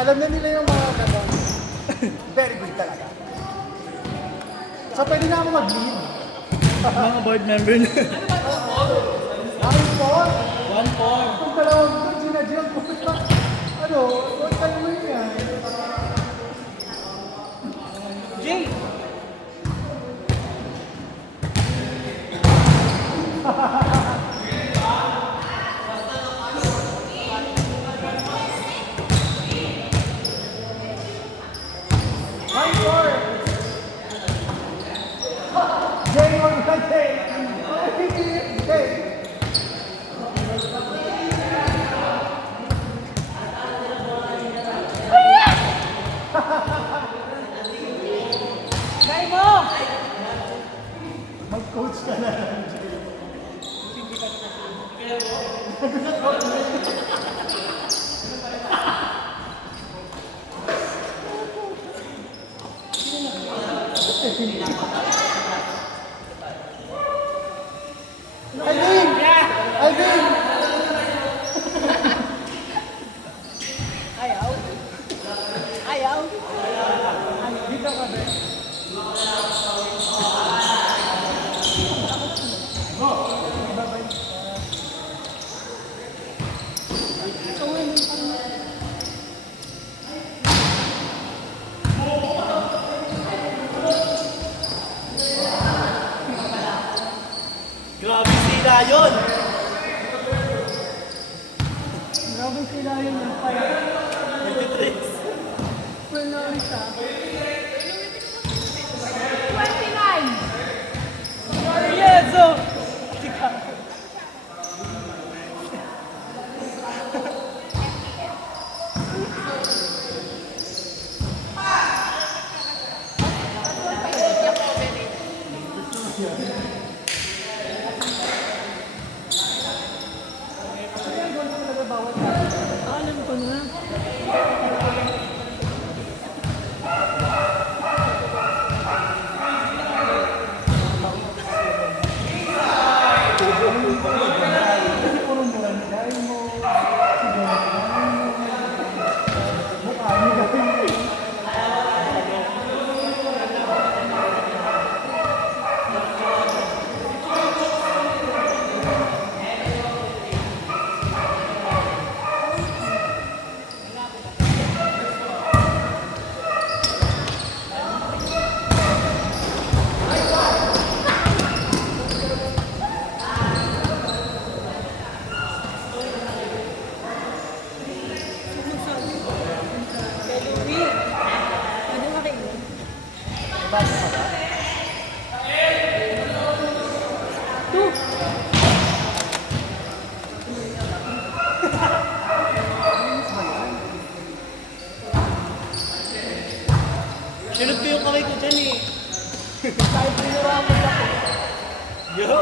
Alam na nila yung mga ganun. Very good talaga. So pwede na ako mag-lead. Mga board member na. Ay po, 1-4. kung dalawang doon, sinadyan po. Ano, huwag tayo mo yan. Jay! One more. Jay, huwag ka, Jay. Jay. Gay mo! Mag-coach ka na. Alvin! Alvin! Ayaw. Ayaw. Dito ka, Ben. Grabe sila yun! Grabe sila yun yung fire. 23. Wala siya. 29! Yes! Oh! Alam ko na. Puro barangay mo. Mukha mo gawin. Kay Louie. Pwede makinig. Bago ka ba? Two. Sinot ko yung kamay ko dyan eh. Kahit pinuraman ako. Yo!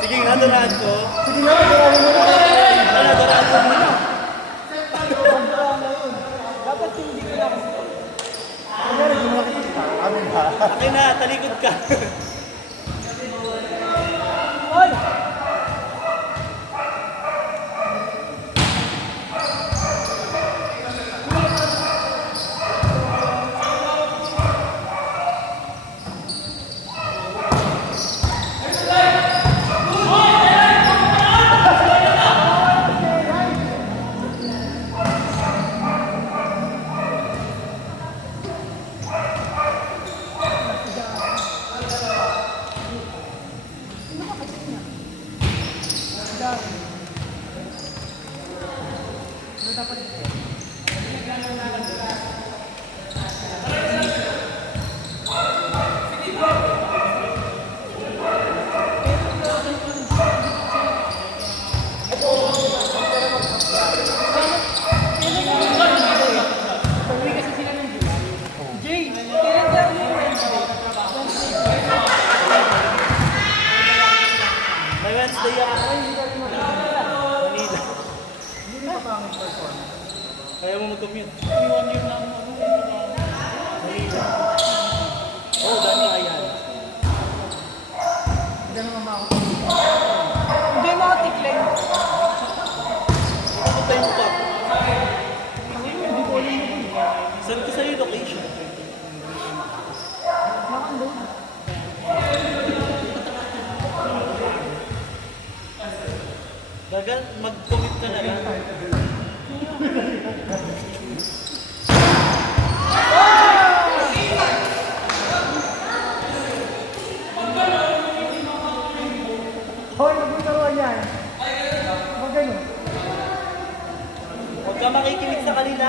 Sige nga, dorahan ko. Sige na, gawin mo na. Ano, dorahan ko muna. Dapat hindi ko na kasi. Kanyari, di mo nakikita. Ano ba? Akin na, talikod ka. Hoy! Jay, kailan daw yung Wednesday? May Wednesday ako. Manila. Hindi pa pangit perform. Kaya mo mag-commute. Iwan yun lang ako. Manila. Oh, dami ayan. Hindi naman makakot. Hindi makatikling. Ano tayo mo pa? Hindi ko alam mo. Hoy, magbunaruan yan. Huwag ganun. Huwag ka makikinig sa kanila.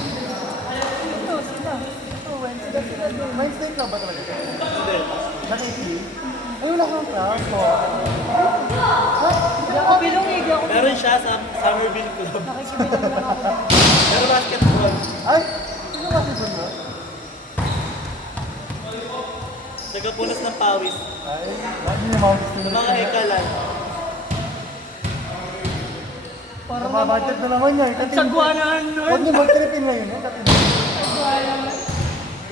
Ito, sila. Ito, sila. Wednesday club ba talaga? Hindi. Nakiki? Ay, wala kang class. Hindi ako bilong eh. Hindi ako Meron siya sa Summerville Club. nakikibilang lang ako. Pero basketball. Ay, sino kasi doon mo? Tagapunas ng pawis. Ay, lagi niya mga gusto Sa mga ekalan. Parang Mababudget na naman niya. sagwanaan Huwag nun. niyo mag-tripin ngayon. Katin.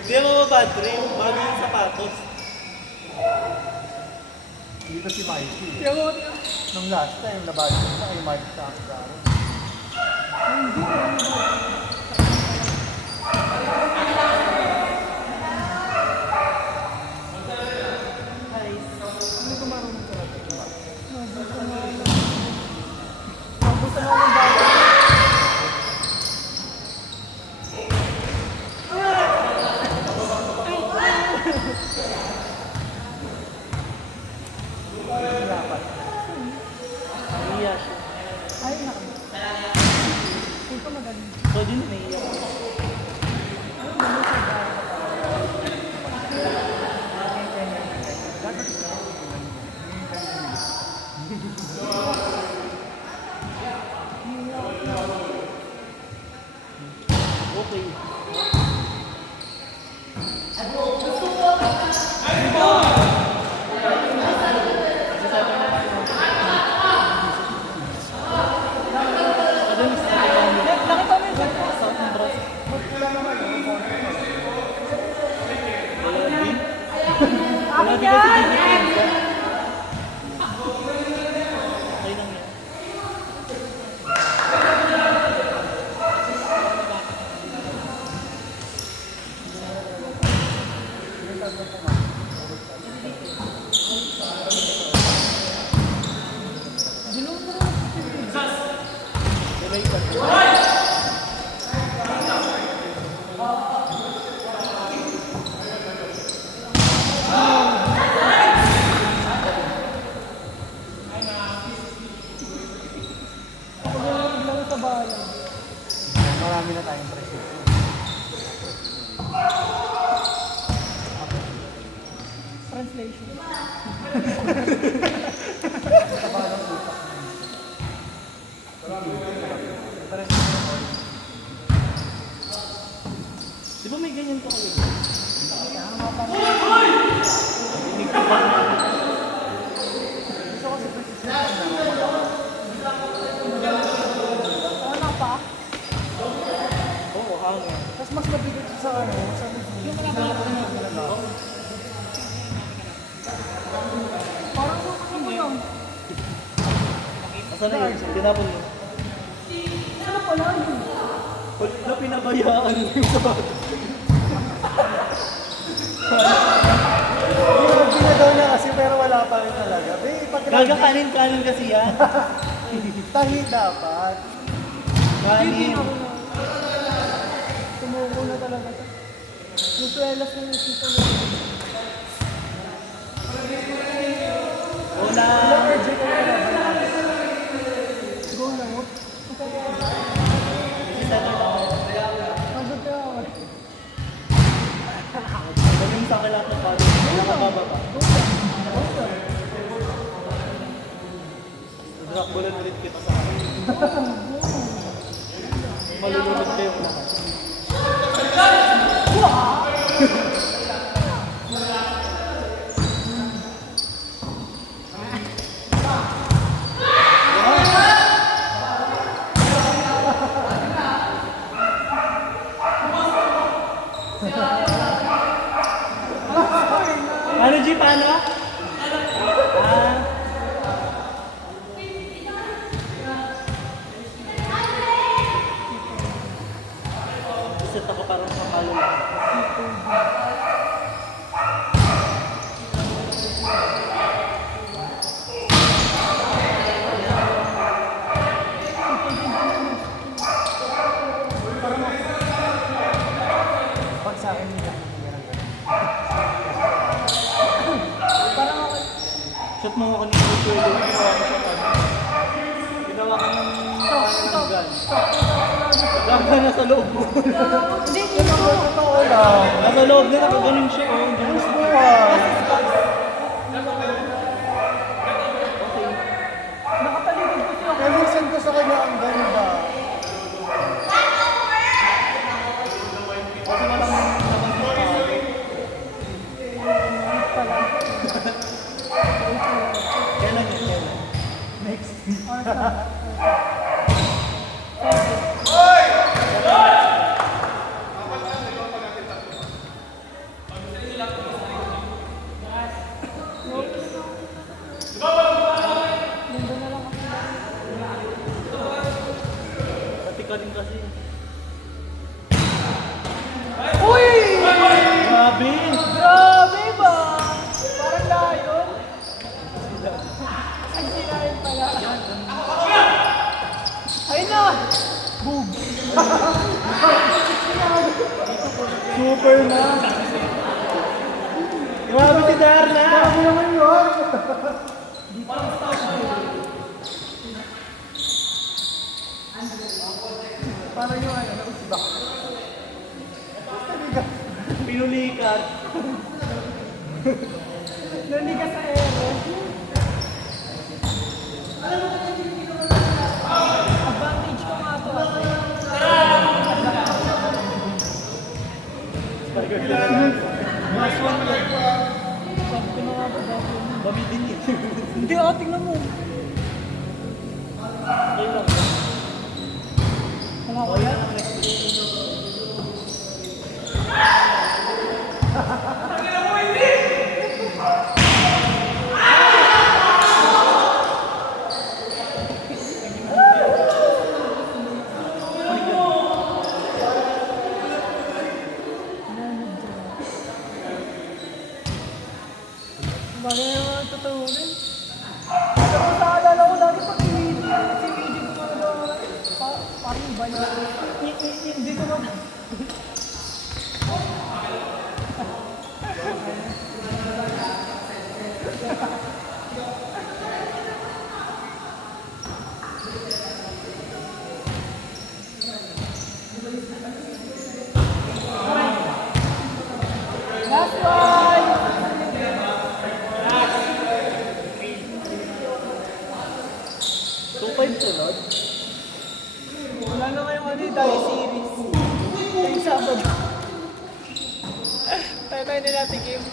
Hindi mo mabad trip. Bago yung sapatos. Dito si Mikey. Yung Nung last time, nabudget na kay Mike sa Akdaro. Hindi ko marunong talaga. Mabuto na yung bago. Iya siya. Ay, naku. Hindi ko magaling. So, din naiiyak. Okay. Nakita mo yung sa Akin yan! Okay lang yan. Lang sa bayan. Marami na tayong presyo. Translation. Di ba may ganyan ka ulit? Gusto ko si President na Ano pa? Oo, hangin. Tapos mas mabigat siya sa ano, sa Parang ano mo yun? Asan na yun? Tinapon mo. Ano pala yun? Wala pinabayaan mo. Hindi daw niya kasi pero wala pa rin talaga. Gaga kanin-kanin kasi yan. Tahi dapat. Kanin. Tumuko na talaga. Yung swelas na yung sito mo. Wala. Go na mo. Pagod ka ako. Galing sa akin lahat ng pagod. Wala mababa. Drop bullet ulit kita sa akin. Malulunod kayong lahat. Ano, G? Paano? Ah. Set ako. parang kapalo lang. Pag sa akin, hindi ako nangyarang ganun. Parang ako, Shot mo ako ni Joel, ginawa ko siya pa. Ginawa ka ng gun. Laban na sa loob mo. hindi, dito. Totoo lang. Nasa loob na nakaganon siya, oh. Ganun siya. Nakapaligid ko siya. Emerson ko sa kanya ang ganda. Kasi walang naman sa palo. Kailan yun? Kailan? Next week. Nandun na lang ako. Pati ka din kasi. Uy! Grabe! Grabe ba? Parang layon. Ay, sinayin pala. Ayun na! Boom! Super na! Grabe si Darna! Ano naman yun? Parang yung ano, nausibak. Pinulikat. Naliga sa ere. Advantage ko nga to. Mas one yan. Sabi ko na nga ba dati. Bami din yun. Hindi, tingnan mo. Ayun lang. Wala ko yan. Bagay na naman ang tutunin. Pero kung naalala ko dati pag si Luigi gumagawa, parang iba niya. Hindi ko mag... Last one! 2-5 sunod. Wala na ngayong ano yung dahil series. Yung Sabado. Tayo na natin game.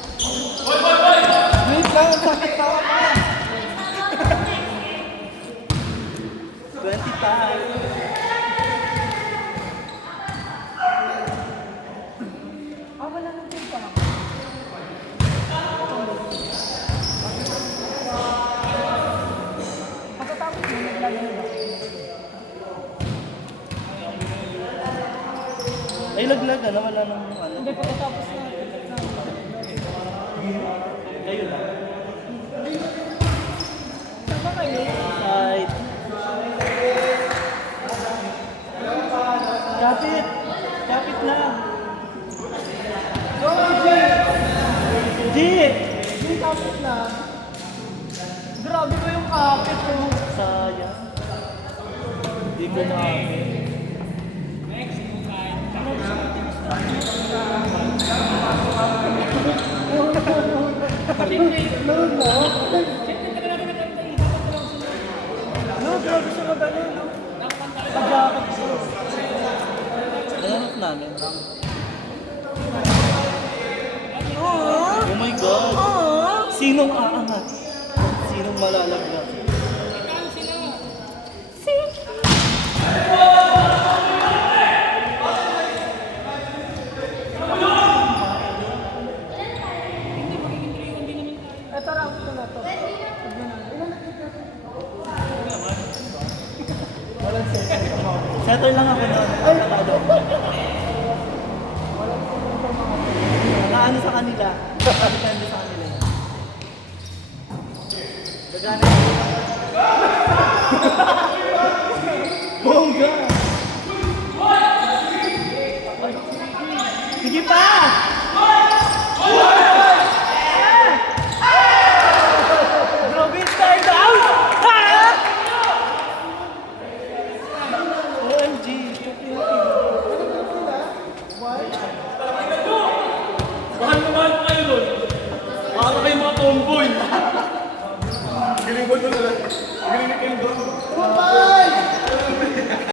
Wait lang, ang sakit pa ako. 25. Wala nang game pa lang. Pagkatapos mo, naglagay ba? Ay, laglag na. Wala nang ano. Hindi, pagkatapos na. Kayo lang. Saan ba kayo? Side. Kapit! Kapit lang! Go, G! G! G, kapit na. Grabe ko yung kapit ko. Sayang. Hindi ko na. Load mo? No, grabe siya magano, no? Pag-jacket ko. Nananap namin. Oo. Oh my God! Oo. Sinong aangat? Sinong malalaglag? Ito rank ko na to. Settle lang ako noon. Ay! Depende sa kanila yan. Gagana yun. Bongga! Sige pa!